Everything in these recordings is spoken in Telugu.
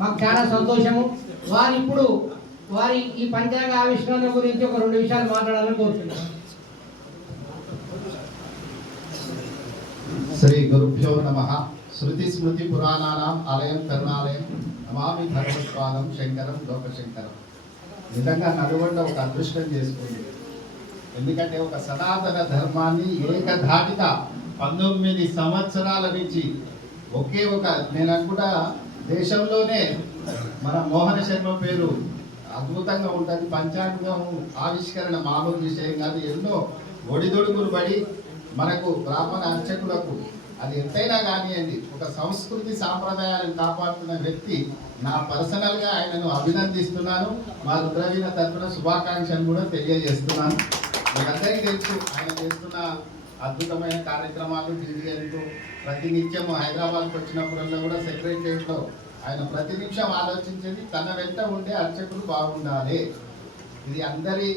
మాకు చాలా సంతోషము. వారు ఇప్పుడు వారి ఈ పంచాంగ ఆవిష్కరణ గురించి ఒక రెండు విషయాలు మాట్లాడాలని కోరుతున్నాను శ్రీ గురుభ్యో నమ. శృతి స్మృతి పురాణానాం ఆలయం కరుణాలయం నమామి ధర్మస్వాదం శంకరం లోకశంకరం. నిజంగా నల్గొండ ఒక అదృష్టం చేసుకుంది ఎందుకంటే ఒక సనాతన ధర్మాన్ని ఏకధాటిగా పంతొమ్మిది సంవత్సరాల నుంచి ఒకే ఒక నేను అనుకుంటా దేశంలోనే మన మోహన శర్మ పేరు అద్భుతంగా ఉంటుంది పంచాంగం ఆవిష్కరణ మామూలు విషయం కాదు. ఎన్నో ఒడిదొడుగులు పడి మనకు బ్రాహ్మణ అర్చకులకు అది ఎంతైనా కానివ్వండి ఒక సంస్కృతి సాంప్రదాయాలను కాపాడుతున్న వ్యక్తి నా పర్సనల్గా ఆయనను అభినందిస్తున్నాను. మా రుద్రవీణ తరఫున శుభాకాంక్షలు కూడా తెలియజేస్తున్నాను. మీకందరికీ తెలుసు ఆయన చేస్తున్న అద్భుతమైన కార్యక్రమాలు జరిగేందుకు ప్రతినిత్యం హైదరాబాద్కి వచ్చినప్పుడల్లా కూడా సెక్రటరియట్లో ఆయన ప్రతి నిమిషం ఆలోచించేది తన వెంట ఉండే అర్చకులు బాగుండాలి. ఇది అందరి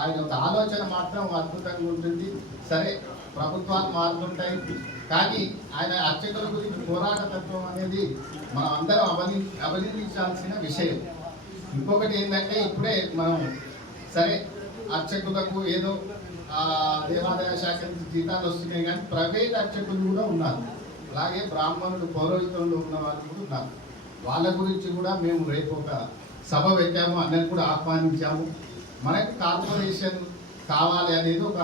ఆయన ఒక ఆలోచన మాత్రం అద్భుతంగా ఉంటుంది. సరే ప్రభుత్వాలు మారుతుంటాయి. కానీ ఆయన అర్చకుల గురించి పోరాట తత్వం అనేది మనం అందరం అభిని అభినందించాల్సిన విషయం. ఇంకొకటి ఏంటంటే ఇప్పుడే మనం సరే అర్చకులకు ఏదో దేవాదాయ శాఖ నుంచి జీతాలు వస్తున్నాయి కానీ ప్రైవేట్ అర్చకులు కూడా ఉన్నారు. అలాగే బ్రాహ్మణులు పౌరోహితంలో ఉన్న వాళ్ళు కూడా ఉన్నారు. వాళ్ళ గురించి కూడా మేము రేపు ఒక సభ పెట్టాము అందరిని కూడా ఆహ్వానించాము. మనకు కార్పొరేషన్ కావాలి అనేది ఒక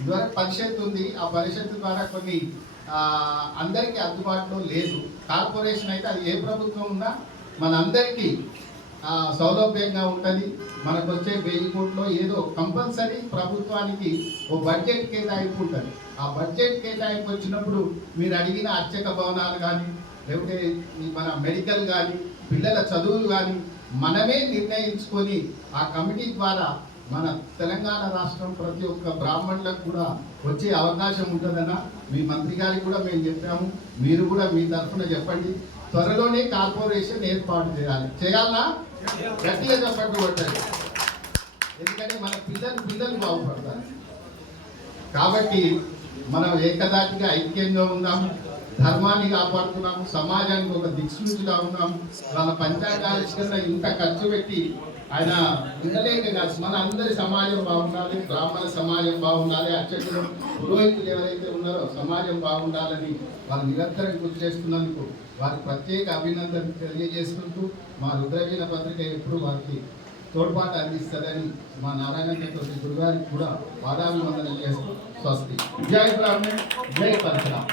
ఇదివరకు పరిషత్ ఉంది. ఆ పరిషత్ ద్వారా కొన్ని అందరికీ అందుబాటులో లేదు. కార్పొరేషన్ అయితే అది ఏ ప్రభుత్వం ఉన్నా మనందరికీ సౌలభ్యంగా ఉంటుంది. మనకు వచ్చే వెయ్యి కోట్లో ఏదో కంపల్సరీ ప్రభుత్వానికి ఓ బడ్జెట్ కేటాయింపు ఉంటుంది ఆ బడ్జెట్ కేటాయింపు వచ్చినప్పుడు మీరు అడిగిన అర్చక భవనాలు కానీ లేకుంటే మన మెడికల్ కానీ పిల్లల చదువులు కానీ మనమే నిర్ణయించుకొని ఆ కమిటీ ద్వారా మన తెలంగాణ రాష్ట్రం ప్రతి ఒక్క బ్రాహ్మణులకు కూడా వచ్చే అవకాశం ఉంటుందన్న మీ మంత్రి గారికి కూడా మేము చెప్పాము. మీరు కూడా మీ తరఫున చెప్పండి. త్వరలోనే కార్పొరేషన్ ఏర్పాటు చేయాలి. చేయాలా గట్టిగా చెప్పండి కొట్టండి ఎందుకంటే మన పిల్లలు పిల్లలు బాగుపడతారు. కాబట్టి మనం ఏకదాటిగా ఐక్యంగా ఉందాము. ధర్మాన్ని కాపాడుతున్నాము సమాజానికి ఒక దిక్సూచిగా ఉన్నాము. వాళ్ళ పంచాంగావిష్కరణ ఇంత ఖర్చు పెట్టి ఆయన ఉండలేక కాదు మన అందరి సమాజం బాగుండాలి బ్రాహ్మణ సమాజం బాగుండాలి అర్చకులు పురోహితులు ఎవరైతే ఉన్నారో సమాజం బాగుండాలని వాళ్ళు నిరంతరం గుర్తు చేస్తున్నందుకు వారికి ప్రత్యేక అభినందన తెలియజేసుకుంటూ మా రుద్రవీణ పత్రిక ఎప్పుడు వారికి తోడ్పాటు అందిస్తుందని మా నారాయణ చతుర్థి గురుగారికి కూడా పాదాభివందనం చేస్తూ స్వస్తి. జై బ్రాహ్మణ్ జై పరశురామ్.